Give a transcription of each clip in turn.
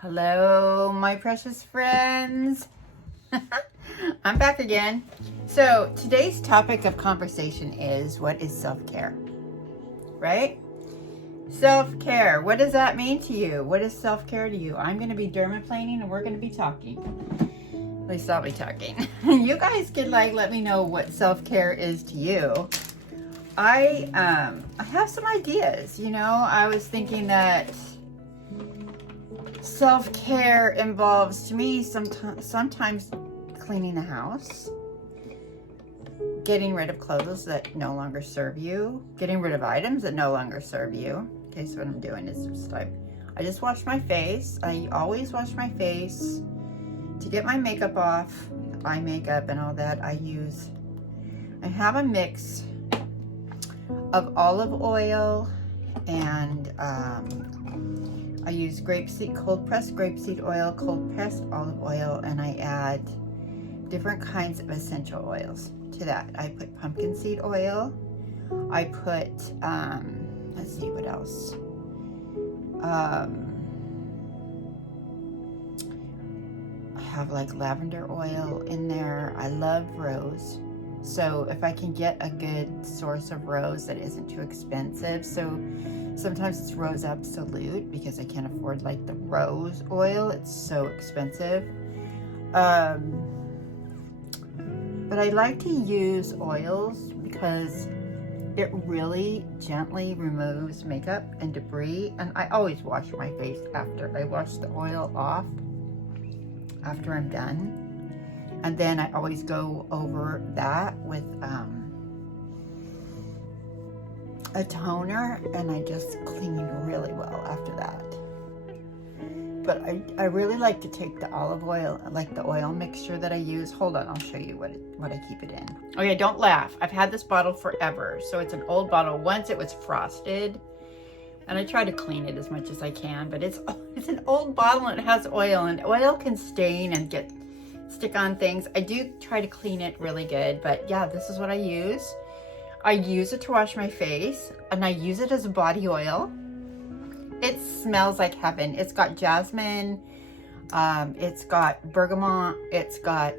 Hello, my precious friends. I'm back again. So today's topic of conversation is, what is self-care? Right? Self-care. What does that mean to you? What is self-care to you? I'm going to be dermaplaning and we're going to be talking. At least I'll be talking. You guys could let me know what self-care is to you. I have some ideas. I was thinking that self-care involves, to me, sometimes cleaning the house, getting rid of clothes that no longer serve you, getting rid of items that no longer serve you. Okay, so what I'm doing is I just wash my face. I always wash my face to get my makeup off, eye makeup and all that. I have a mix of olive oil and I use cold pressed grapeseed oil, cold pressed olive oil, and I add different kinds of essential oils to that. I put pumpkin seed oil. I put, let's see what else. I have lavender oil in there. I love rose. So if I can get a good source of rose that isn't too expensive. So sometimes it's Rose Absolute because I can't afford the rose oil. It's so expensive. But I like to use oils because it really gently removes makeup and debris. And I always wash my face after. I wash the oil off after I'm done. And then I always go over that with a toner, and I just clean really well after that. But I really like to take the olive oil, the oil mixture that I use. Hold on, I'll show you what I keep it in. Okay, don't laugh. I've had this bottle forever. So it's an old bottle. Once it was frosted, and I try to clean it as much as I can, but it's an old bottle and it has oil, and oil can stain and stick on things. I do try to clean it really good, but yeah, this is what I use. I use it to wash my face, and I use it as a body oil. It smells like heaven. It's got jasmine, it's got bergamot, it's got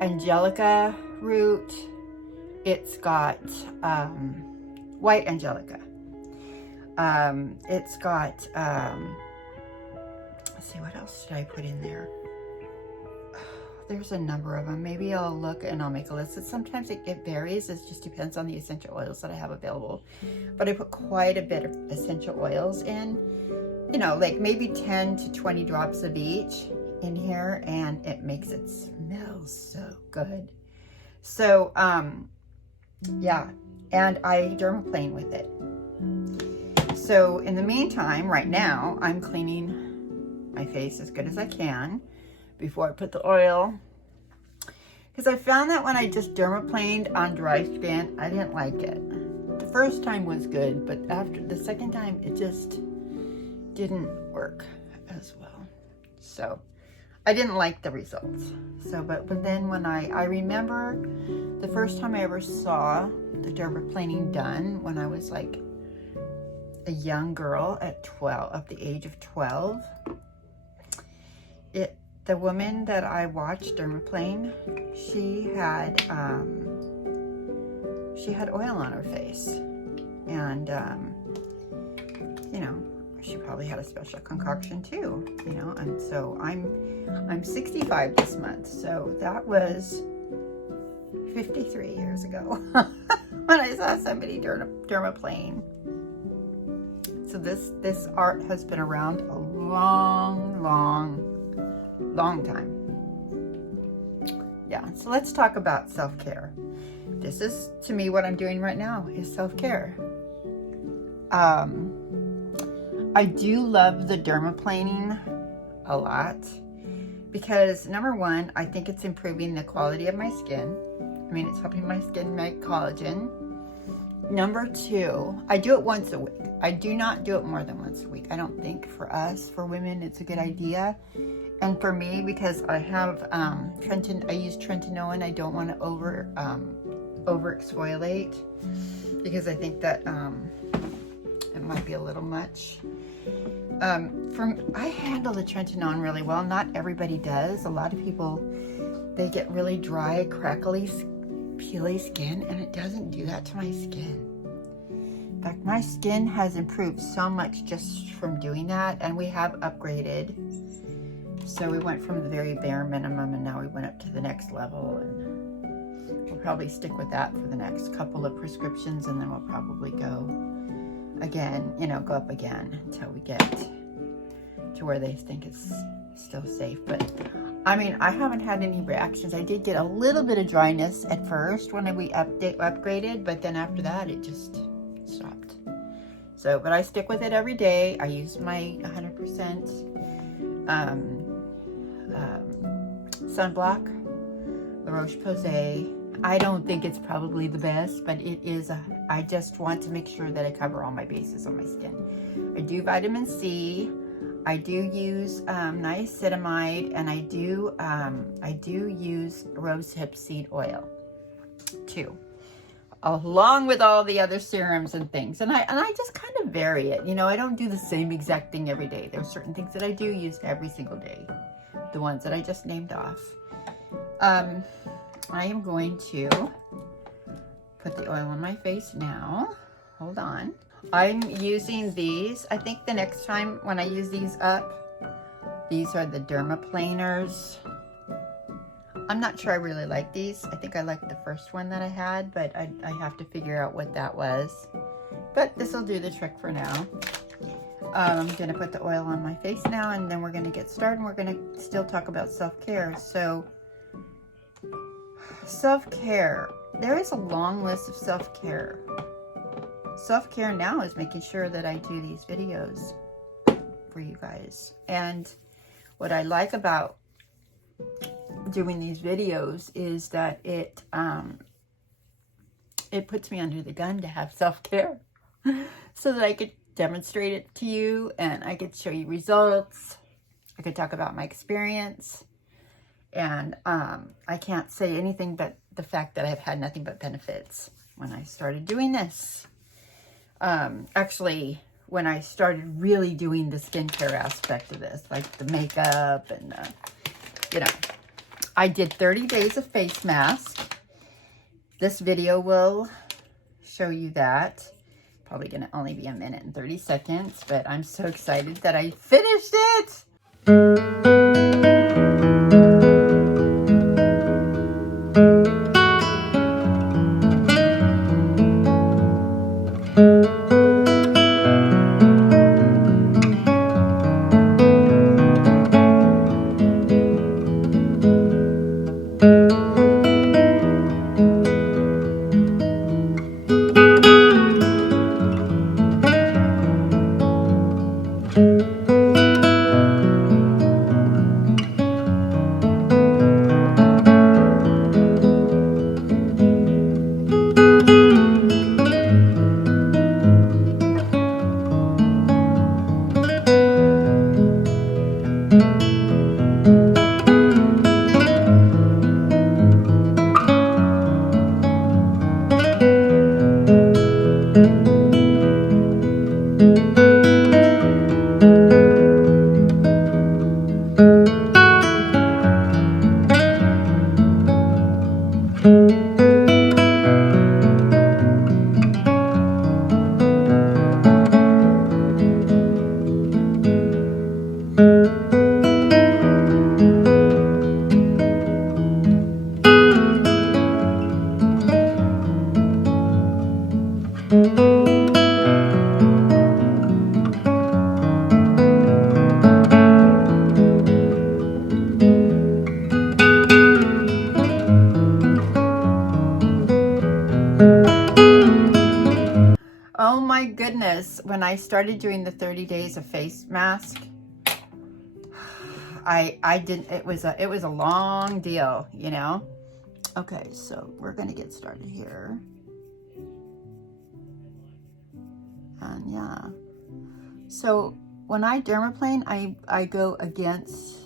angelica root, it's got white angelica, it's got let's see, what else did I put in there? There's a number of them. Maybe I'll look and I'll make a list. Sometimes it varies. It just depends on the essential oils that I have available. But I put quite a bit of essential oils in, maybe 10 to 20 drops of each in here, and it makes it smell so good. So, yeah, and I dermaplane with it. So in the meantime, right now, I'm cleaning my face as good as I can before I put the oil, because I found that when I just dermaplaned on dry skin, I didn't like it. The first time was good, but after the second time, it just didn't work as well. So I didn't like the results. So, but then when I remember the first time I ever saw the dermaplaning done, when I was a young girl at the age of 12, the woman that I watched dermaplane, she had oil on her face, and she probably had a special concoction too, and so I'm 65 this month, so that was 53 years ago when I saw somebody dermaplane. So this art has been around a long time. Yeah, so let's talk about self-care. This is, to me, what I'm doing right now is self-care. I do love the dermaplaning a lot because, number one, I think it's improving the quality of my skin. It's helping my skin make collagen. Number two, I do it once a week. I do not do it more than once a week. I don't think for women, it's a good idea. And for me, because I have I use tretinoin. I don't want to over exfoliate because I think that it might be a little much. I handle the tretinoin really well. Not everybody does. A lot of people, they get really dry, crackly, peely skin, and it doesn't do that to my skin. In fact, my skin has improved so much just from doing that, and we have upgraded. So we went from the very bare minimum, and now we went up to the next level, and we'll probably stick with that for the next couple of prescriptions, and then we'll probably go again, you know, go up again until we get to where they think it's still safe. But I mean, I haven't had any reactions. I did get a little bit of dryness at first when we upgraded, but then after that it just stopped. So, but I stick with it every day. I use my 100% sunblock, La Roche-Posay. I don't think it's probably the best, but it is. I just want to make sure that I cover all my bases on my skin. I do vitamin C. I do use niacinamide, and I do use rosehip seed oil too, along with all the other serums and things. And I just kind of vary it. You know, I don't do the same exact thing every day. There's certain things that I do use every single day. The ones that I just named off. I am going to put the oil on my face now. Hold on. I'm using these. I think the next time when I use these up, these are the Dermaplaners. I'm not sure I really like these. I think I liked the first one that I had, but I have to figure out what that was. But this will do the trick for now. I'm going to put the oil on my face now, and then we're going to get started. We're going to still talk about self-care. So, self-care. There is a long list of self-care. Self-care now is making sure that I do these videos for you guys. And what I like about doing these videos is that it puts me under the gun to have self-care so that I could demonstrate it to you, and I could show you results. I could talk about my experience, and I can't say anything but the fact that I've had nothing but benefits when I started doing this. Actually, when I started really doing the skincare aspect of this, like the makeup and you know, I did 30 days of face mask. This video will show you that. Probably gonna only be 1 minute and 30 seconds, but I'm so excited that I finished it. Oh my goodness, when I started doing the 30 days of face mask, it was a long deal, you know. Okay, so we're gonna get started here. And yeah, so when I dermaplane, I go against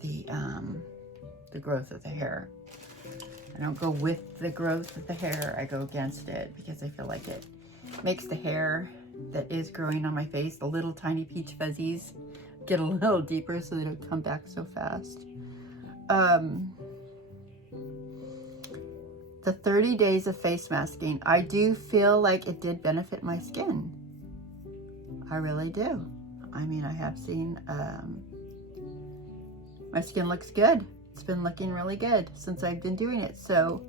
the growth of the hair. I don't go with the growth of the hair. I go against it because I feel like it makes the hair that is growing on my face. The little tiny peach fuzzies get a little deeper so they don't come back so fast. The 30 days of face masking, I do feel like it did benefit my skin. I really do. I mean, I have seen, my skin looks good. It's been looking really good since I've been doing it. So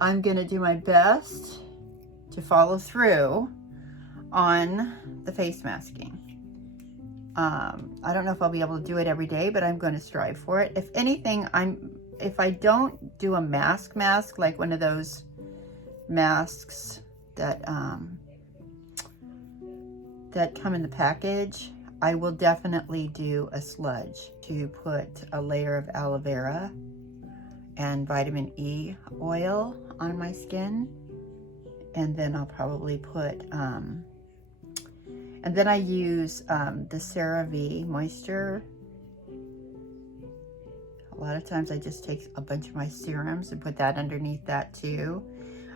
I'm gonna do my best to follow through on the face masking. I don't know if I'll be able to do it every day, but I'm going to strive for it. If anything, if I don't do a mask, like one of those masks that that come in the package, I will definitely do a sludge to put a layer of aloe vera and vitamin E oil on my skin. And then I'll probably put, and then I use the CeraVe Moisture. A lot of times I just take a bunch of my serums and put that underneath that too.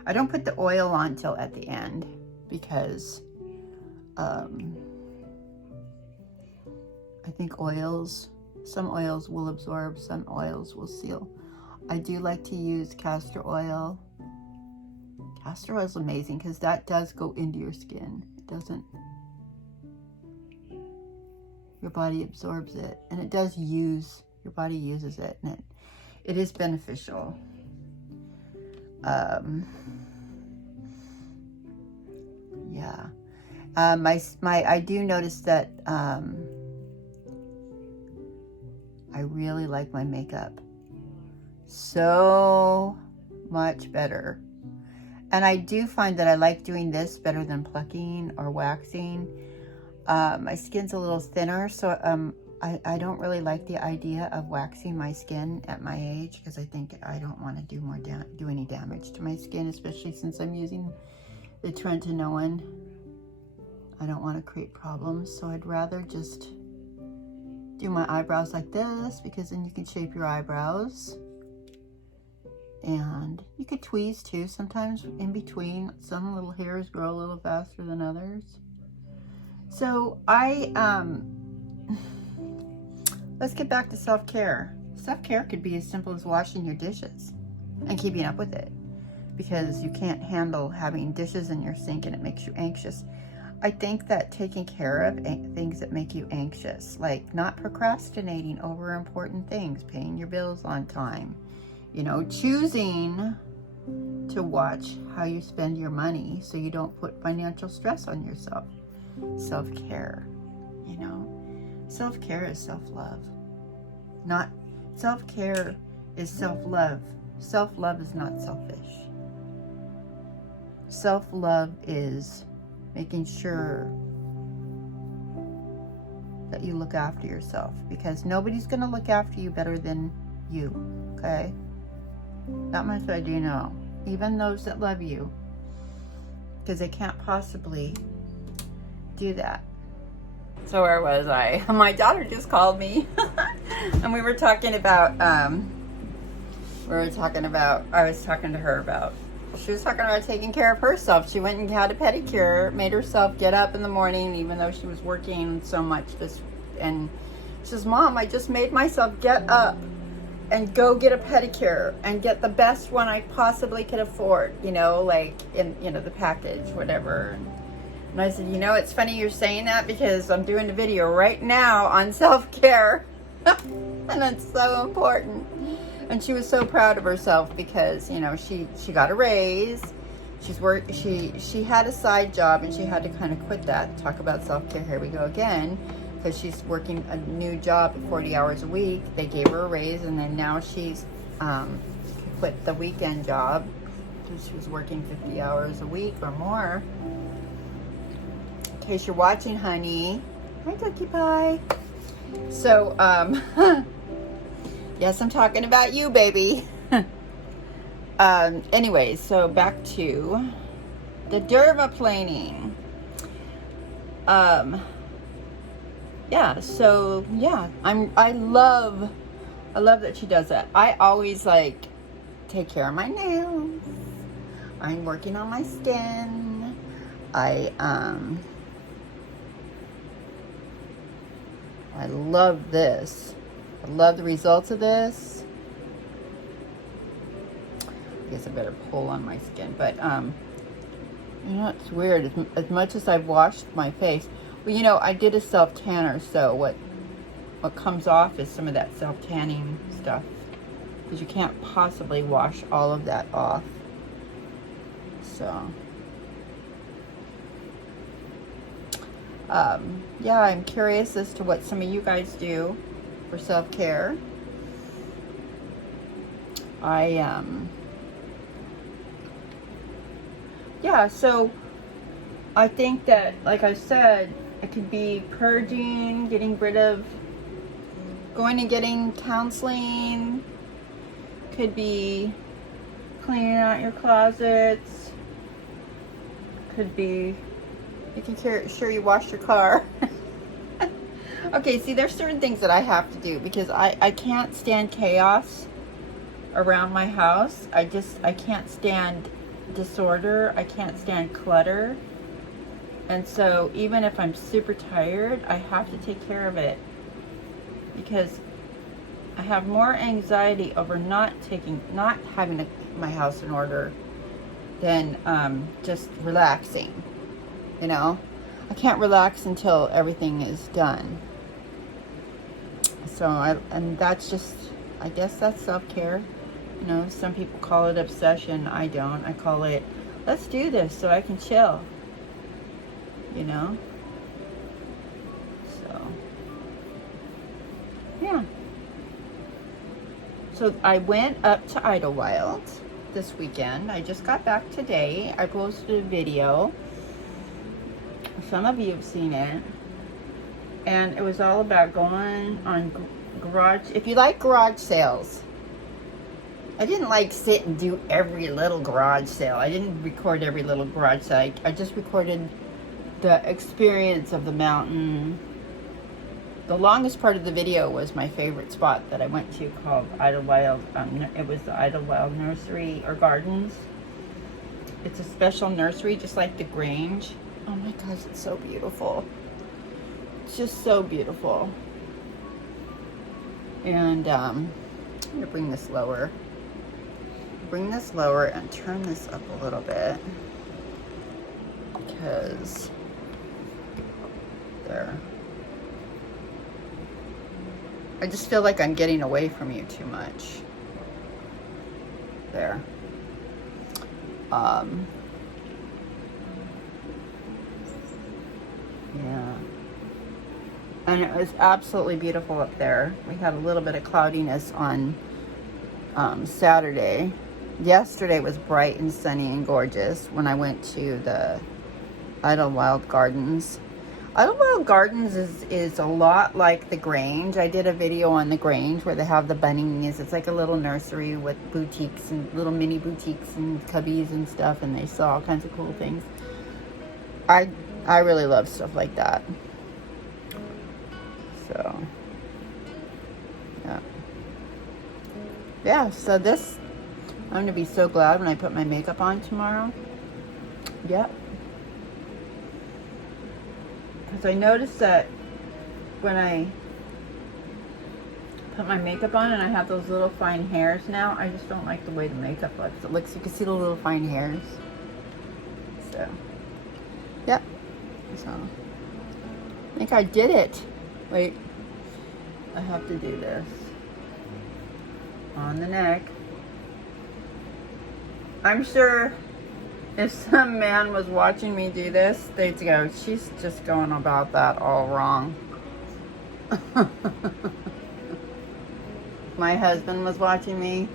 I don't put the oil on till at the end because I think some oils will absorb, some oils will seal. I do like to use castor oil. Castor oil is amazing because that does go into your skin. It doesn't, your body absorbs it, and it does use, your body uses it, and it is beneficial. Yeah. I do notice that I really like my makeup so much better. And I do find that I like doing this better than plucking or waxing. My skin's a little thinner, so I don't really like the idea of waxing my skin at my age because I think I don't want to do any damage to my skin, especially since I'm using the Tretinoin. I don't want to create problems, so I'd rather just do my eyebrows like this because then you can shape your eyebrows. And you could tweeze too. Sometimes in between, some little hairs grow a little faster than others. So let's get back to self-care. Self-care could be as simple as washing your dishes and keeping up with it because you can't handle having dishes in your sink and it makes you anxious. I think that taking care of things that make you anxious, like not procrastinating over important things, paying your bills on time, you know, choosing to watch how you spend your money so you don't put financial stress on yourself. Self-care, you know. Self-care is self-love. Not self-care is self-love. Self-love is not selfish. Self-love is making sure that you look after yourself because nobody's going to look after you better than you, okay? That much I do know. Even those that love you, because they can't possibly do that. So where was I? My daughter just called me and we were talking about, I was talking to her about, she was talking about taking care of herself. She went and had a pedicure, made herself get up in the morning, even though she was working so much and she says, Mom, I just made myself get up and go get a pedicure and get the best one I possibly could afford, you know, like in, you know, the package, whatever. And I said, you know, it's funny you're saying that because I'm doing a video right now on self-care and it's so important. And she was so proud of herself because, you know, she got a raise. She had a side job and she had to kind of quit that. Talk about self-care, here we go again. Because she's working a new job at 40 hours a week. They gave her a raise and then now she's quit the weekend job. She was working 50 hours a week or more. In case you're watching, honey. Hi, Cookie Pie. So, yes, I'm talking about you, baby. Anyways, so back to the dermaplaning. Yeah, so yeah, I love that she does that. I always like take care of my nails. I'm working on my skin. I love this. I love the results of this. I guess I better pull on my skin, but you know, it's weird. As much as I've washed my face, well, you know, I did a self tanner, so what comes off is some of that self tanning stuff, because you can't possibly wash all of that off. So yeah, I'm curious as to what some of you guys do for self-care. Yeah, so I think that, like I said, it could be purging, getting rid of, going and getting counseling, could be cleaning out your closets, could be making sure you wash your car. Okay, see, there's certain things that I have to do because I can't stand chaos around my house. I can't stand disorder. I can't stand clutter. And so even if I'm super tired, I have to take care of it, because I have more anxiety over not having my house in order than just relaxing. You know, I can't relax until everything is done. So and that's just, I guess that's self-care. You know, some people call it obsession. I don't. I call it, let's do this so I can chill. You know? So, yeah. So I went up to Idlewild this weekend. I just got back today. I posted a video. Some of you have seen it. And it was all about going on garage. If you like garage sales, I didn't like sit and do every little garage sale. I didn't record every little garage sale. I just recorded the experience of the mountain. The longest part of the video was my favorite spot that I went to, called Idlewild. It was the Idlewild Nursery or Gardens. It's a special nursery, just like the Grange. Oh my gosh, it's so beautiful. It's just so beautiful. And I'm gonna bring this lower. Bring this lower and turn this up a little bit, because there. I just feel like I'm getting away from you too much. There. Yeah. And it was absolutely beautiful up there. We had a little bit of cloudiness on Saturday. Yesterday was bright and sunny and gorgeous when I went to the Idlewild Gardens. Idlewild Gardens is a lot like the Grange. I did a video on the Grange where they have the bunnies. It's like a little nursery with boutiques and little mini boutiques and cubbies and stuff, and they sell all kinds of cool things. I really love stuff like that. So, yeah, so this, I'm going to be so glad when I put my makeup on tomorrow. Yep. Because I noticed that when I put my makeup on and I have those little fine hairs now, I just don't like the way the makeup looks. It looks, you can see the little fine hairs. So, yep. So, I think I did it. Wait, I have to do this on the neck. I'm sure if some man was watching me do this, they'd go, she's just going about that all wrong. My husband was watching me.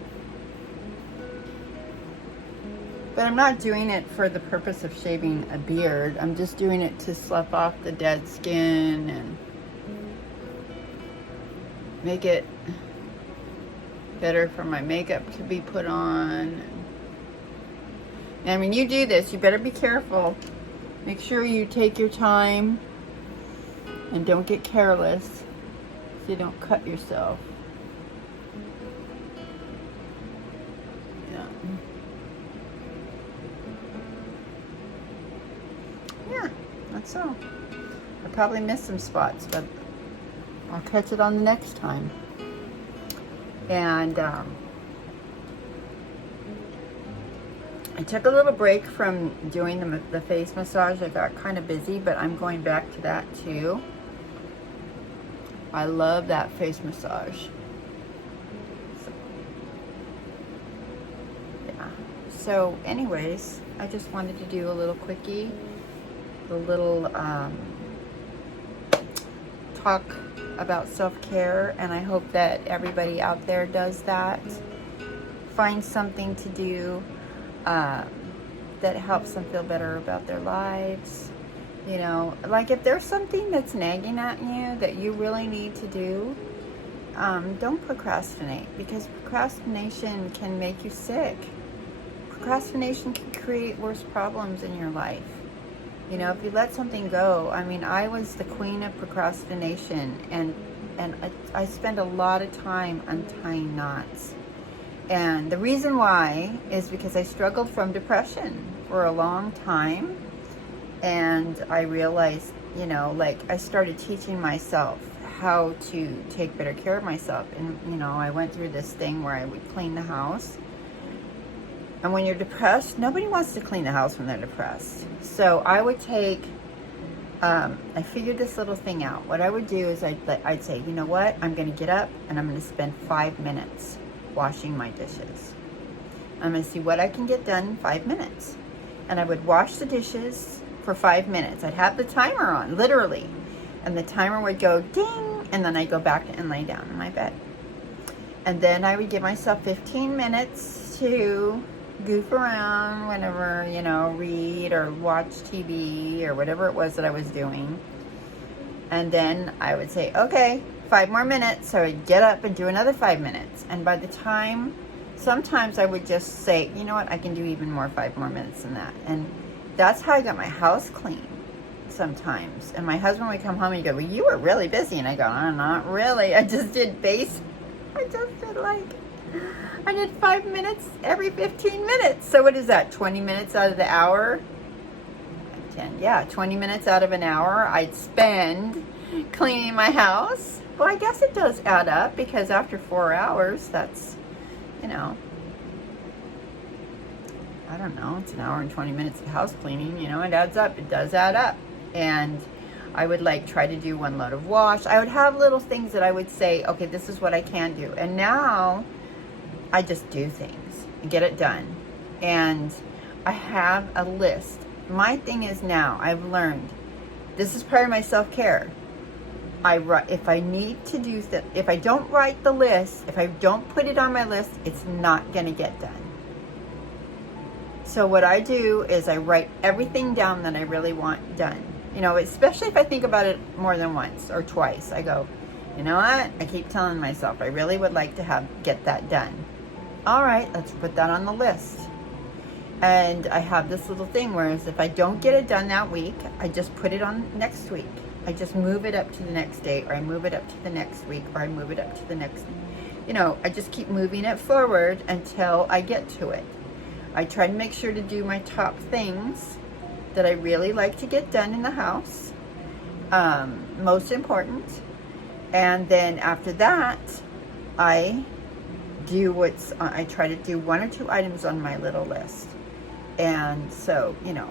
But I'm not doing it for the purpose of shaving a beard. I'm just doing it to slough off the dead skin and make it better for my makeup to be put on. And when you do this, you better be careful. Make sure you take your time and don't get careless so you don't cut yourself. So I probably missed some spots, but I'll catch it on the next time. And I took a little break from doing the face massage. I got kind of busy, but I'm going back to that too. I love that face massage. So anyways, I just wanted to do a little quickie, a little talk about self-care, and I hope that everybody out there does that. Find something to do that helps them feel better about their lives. You know, like if there's something that's nagging at you that you really need to do, don't procrastinate, because procrastination can make you sick. Procrastination can create worse problems in your life. You know, if you let something go, I mean, I was the queen of procrastination, and I spend a lot of time untying knots. And the reason why is because I struggled from depression for a long time, and I realized, you know, like I started teaching myself how to take better care of myself. And, you know, I went through this thing where I would clean the house. And when you're depressed, nobody wants to clean the house when they're depressed. So I would take, I figured this little thing out. What I would do is I'd say, you know what? I'm going to get up and I'm going to spend 5 minutes washing my dishes. I'm going to see what I can get done in 5 minutes. And I would wash the dishes for 5 minutes. I'd have the timer on, literally. And the timer would go ding, and then I'd go back and lay down in my bed. And then I would give myself 15 minutes to goof around, whenever, you know, read or watch TV or whatever it was that I was doing. And then I would say, okay, 5 more minutes. So I'd get up and do another 5 minutes. And by the time, sometimes I would just say, you know what, I can do even more, 5 more minutes than that. And that's how I got my house clean sometimes. And my husband would come home and he'd go, well, you were really busy. And I go, oh, not really. I just did I did 5 minutes every 15 minutes. So what is that, 20 minutes out of the hour? 10, yeah, 20 minutes out of an hour I'd spend cleaning my house. Well, I guess it does add up, because after 4 hours, that's, you know, I don't know, it's an hour and 20 minutes of house cleaning, you know, it adds up, it does add up. And I would like try to do 1 load of wash. I would have little things that I would say, okay, this is what I can do. And now I just do things and get it done. And I have a list. My thing is, now I've learned, this is part of my self-care. If I need to do that, if I don't write the list, if I don't put it on my list, it's not going to get done. So what I do is I write everything down that I really want done. You know, especially if I think about it more than once or twice, I go, you know what? I keep telling myself I really would like to get that done. All right, let's put that on the list. And I have this little thing, whereas if I don't get it done that week, I just put it on next week. I just move it up to the next day, or I move it up to the next week, or I move it up to the next, you know, I just keep moving it forward until I get to it. I try to make sure to do my top things that I really like to get done in the house, most important. And then after that, I try to do 1 or 2 items on my little list. And so, you know,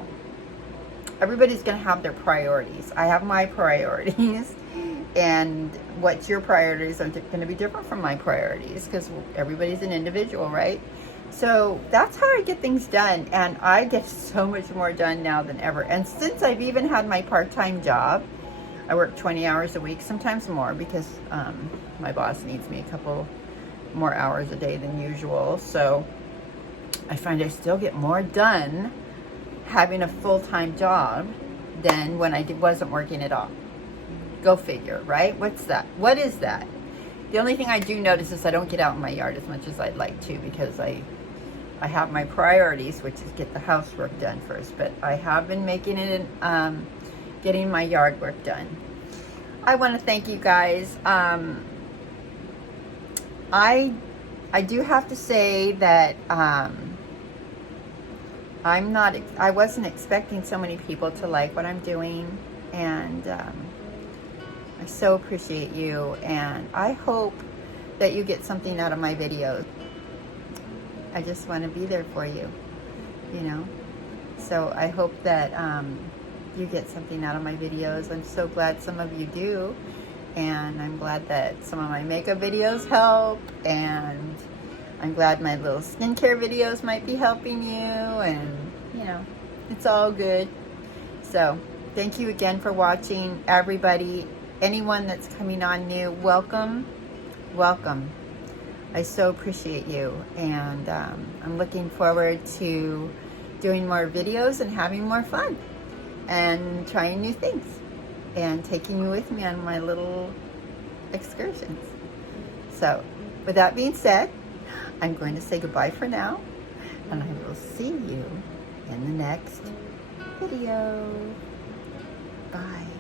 everybody's going to have their priorities. I have my priorities, and what's your priorities are going to be different from my priorities, because everybody's an individual, right? So that's how I get things done, and I get so much more done now than ever. And since I've even had my part-time job, I work 20 hours a week, sometimes more, because my boss needs me a couple more hours a day than usual. So I find I still get more done having a full-time job than when I wasn't working at all. Go figure, right? What's that? What is that? The only thing I do notice is I don't get out in my yard as much as I'd like to, because I have my priorities, which is get the housework done first. But I have been making it, getting my yard work done. I want to thank you guys. I do have to say that I wasn't expecting so many people to like what I'm doing. And I so appreciate you, and I hope that you get something out of my videos. I just want to be there for you, you know. So I hope that you get something out of my videos. I'm so glad some of you do, and I'm glad that some of my makeup videos help, and I'm glad my little skincare videos might be helping you, and you know, it's all good. So thank you again for watching, everybody. Anyone that's coming on new, welcome, welcome. I so appreciate you, and I'm looking forward to doing more videos and having more fun and trying new things and taking you with me on my little excursions. So with that being said, I'm going to say goodbye for now, and I will see you in the next video. Bye.